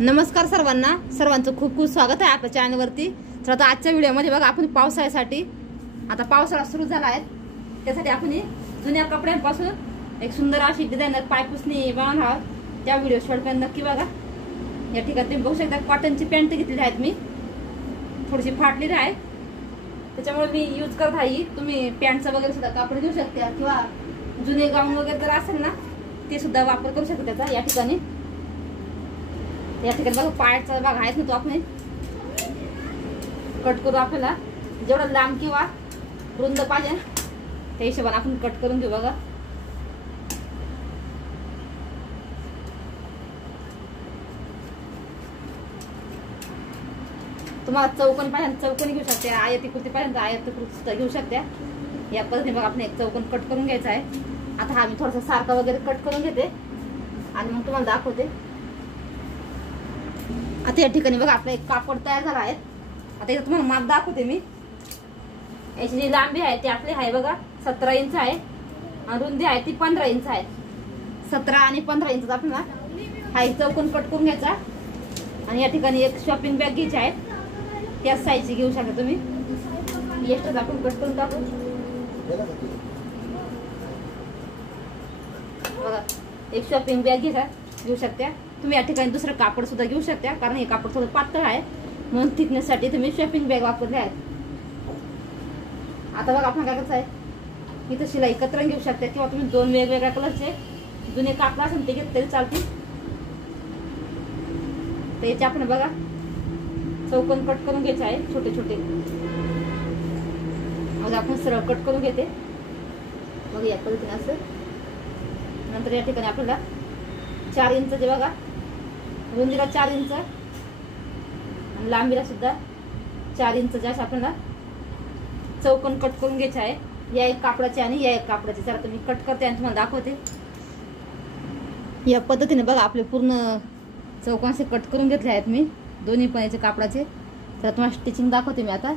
नमस्कार सर्वांचं खूप खूप स्वागत आहे आपल्या चॅनलवरती। तर आता आजच्या व्हिडिओमध्ये बघा आपण पावसाळ्यासाठी आता पावसाळा सुरू झाला आहे त्यासाठी आपण जुन्या कपड्यांपासून एक सुंदर अशी डिझायनर पायपुसणी बनवणार आहोत। त्या व्हिडिओ शेवटपर्यंत नक्की बघा। या ठिकाणी तुम्ही बघू शकता कॉटनची पॅन्ट घेतलेली आहेत मी, थोडीशी फाटलेली आहे त्याच्यामुळे मी यूज करत आहे। तुम्ही पॅन्टचा वगैरे सुद्धा कापड घेऊ शकता किंवा जुने गाऊन वगैरे जर असेल ना ते सुद्धा वापर करू शकता त्याचा। या ठिकाणी बघा पायाचा भाग आहेत ना तो आपण कट करू। आपल्याला जेवढा लांब किंवा रुंद पाहिजे त्या हिशोबाने आपण कट करून घेऊ। बघा तुम्हाला चौकोन पाहिजे चौकोनी घेऊ शकते, आयताकृती पाहिजे आयताकृती सुद्धा घेऊ शकते। या पद्धतीने बघा आपण एक चौकोन कट करून घ्यायचा आहे। आता हा मी थोडासा सारखा वगैरे कट करून घेते आणि मग तुम्हाला दाखवते। आता या ठिकाणी बघा आपला एक कापड तयार झाला आहे। आता इथे तुम्हाला माप दाखवते मी। याची जी लांबी आहे ती आपली आहे बघा 17 इंच आहे आणि रुंदी आहे ती 15 इंच आहे। 17 आणि 15 इंच आपल्याला हा एक चौकोन कट करून घ्यायचा आणि या ठिकाणी एक शॉपिंग बॅग घ्यायची आहे त्याच साईजची घेऊ शकता तुम्ही। एक्स्ट्रा आपण कट करून टाकू बघा। एक शॉपिंग बॅग घेऊ शकता तुम्ही। या ठिकाणी दुसरं कापड सुद्धा घेऊ शकता कारण हे कापड थोडं पातळ आहे म्हणून थिकनेससाठी तुम्ही शॉपिंग बॅग वापरले आहेत। आता बघा आपण काय करायचं आहे, इथं शिलाई कतरंग घेऊ शकता किंवा तुम्ही दोन वेगवेगळ्या कलरचे जुने कापड असेल ते घेतले तरी चालतील। तर याचे आपण बघा चौकोन कट करून घ्यायचे आहे छोटे छोटे। मग आपण सरळ कट करून घेते बघा या पद्धतीने असं। नंतर या ठिकाणी आपल्याला 4 इंच जे बघा रुंदीला 4 इंच आणि लांबीला सुद्धा 4 इंच जास्त आपल्याला चौकोन कट करून घ्यायचे आहे या एक कापडाचे आणि या एक कापडाचे। जरा तुम्ही कट करते आणि तुम्हाला दाखवते। या पद्धतीने बघा आपले पूर्ण चौकोन असे कट करून घेतले आहेत मी दोन्ही पण याचे कापडाचे। तर तुम्हाला स्टिचिंग दाखवते मी आता।